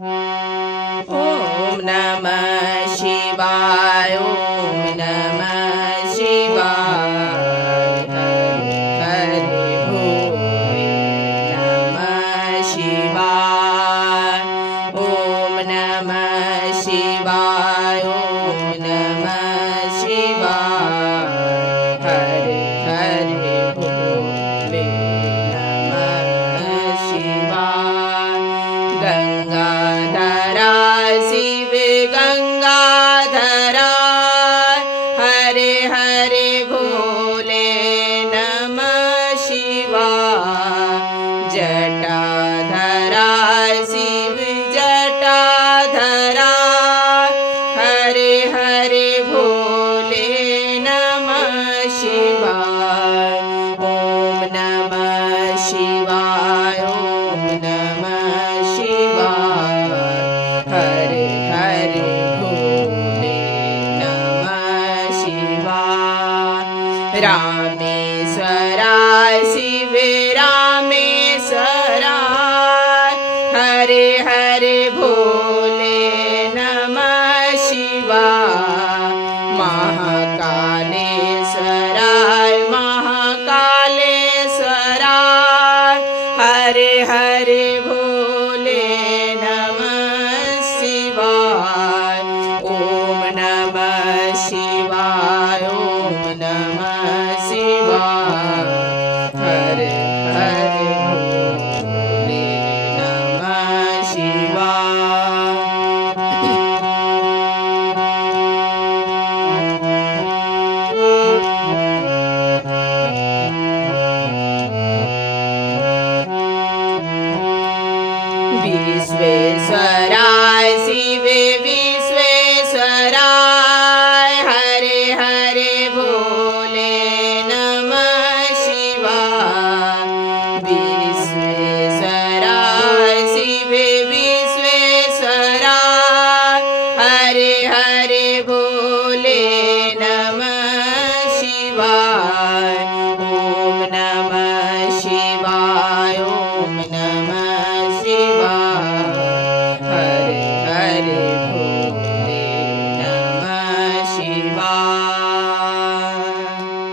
ॐ नमः शिवाय ॐ नमः शिवाय हरे हरे भोले नमः शिवाय ॐ नमः शिवाय ॐ नमः शिवाय हरे हरे भोले नमः शिवाय गंगाधरा शिव गंगाधरा हरे हरे भोले नमः शिवाय जटाधरा शिव जटाधरा हरे हरे भोले नमः शिवाय ॐ नमः शिवाय ॐ नमः शिवाय हरे हरे भोले नमः शिवाय रामेश्वराय शिव रामेश्वराय हरे हरे भोले नमः शिवाय महाकालेश्वराय महाकालेश्वराय हरे हरे भोले नमः शिवाय ॐ नमः शिवाय ॐ नमः शिवाय हरे हरे भोले नमः शिवाय विश्वेश्वराय शिव विश्वेश्वराय हरे हरे भोले नमः शिवाय विश्वेश्वराय शिव विश्वेश्वराय हरे हरे भोले नमः शिवाय ॐ नमः शिवाय ॐ नमः शिवाय